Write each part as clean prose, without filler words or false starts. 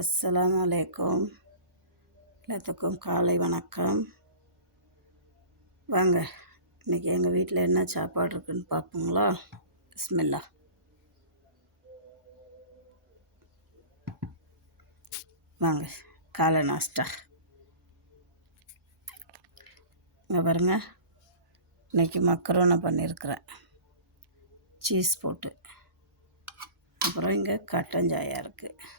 அஸ்ஸலாமு அலைக்கும். எல்லாத்துக்கும் காலை வணக்கம். வாங்க, இன்றைக்கி எங்கள் வீட்டில் என்ன சாப்பாடு இருக்குன்னு பார்ப்போங்களா? பிஸ்மில்லா. வாங்க, காலை நாஸ்டா. இங்கே பாருங்க, இன்றைக்கி மக்கரோனை பண்ணியிருக்கிறேன், சீஸ் போட்டு. அப்புறம் இங்கே கட்டஞ்சாயா இருக்குது.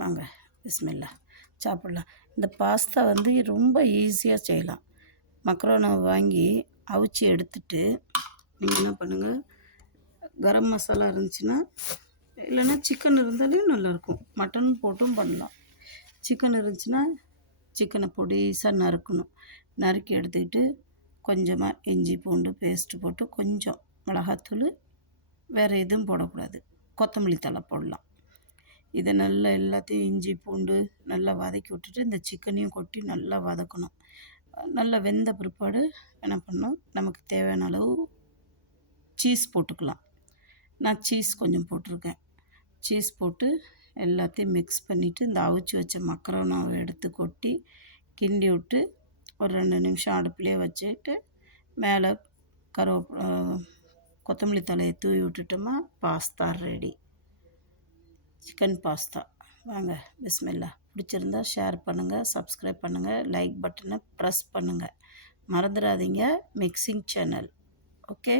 வாங்க, பிஸ்மில்லா, சாப்பிட்லாம். இந்த பாஸ்தா ரொம்ப ஈஸியாக செய்யலாம். மக்கரோனை வாங்கி அவிச்சு எடுத்துட்டு நீங்கள் என்ன பண்ணுங்கள், கரம் மசாலா இருந்துச்சுன்னா, இல்லைன்னா சிக்கன் இருந்தாலும் நல்லாயிருக்கும், மட்டன் போட்டும் பண்ணலாம். சிக்கன் இருந்துச்சுன்னா சிக்கனை பொடிசாக நறுக்கணும். நறுக்கி எடுத்துக்கிட்டு கொஞ்சமாக இஞ்சி பூண்டு பேஸ்ட்டு போட்டு கொஞ்சம் மிளகாத்தூள், வேறு எதுவும் போடக்கூடாது, கொத்தமல்லி தழை போடலாம். இதை நல்லா எல்லாத்தையும் இஞ்சி பூண்டு நல்லா வதக்கி விட்டுட்டு இந்த சிக்கனையும் கொட்டி நல்லா வதக்கணும். நல்லா வெந்த பிற்பாடு என்ன பண்ணணும், நமக்கு தேவையான அளவு சீஸ் போட்டுக்கலாம். நான் சீஸ் கொஞ்சம் போட்டிருக்கேன். சீஸ் போட்டு எல்லாத்தையும் மிக்ஸ் பண்ணிவிட்டு இந்த அவிச்சு வச்ச மக்கரோனாவை எடுத்து கொட்டி கிண்டி விட்டு ஒரு 2 நிமிஷம் அடுப்புலேயே வச்சுட்டு மேலே கொத்தமல்லி தலையை தூவி விட்டுட்டோமா, பாஸ்தா ரெடி. Chicken pasta. வாங்க, பிஸ்மில்லா. பிடிச்சிருந்தா ஷேர் பண்ணுங்கள், சப்ஸ்கிரைப் பண்ணுங்கள், லைக் பட்டனை ப்ரெஸ் பண்ணுங்கள். மறந்துடாதீங்க, மிக்சிங் சேனல். ஓகே.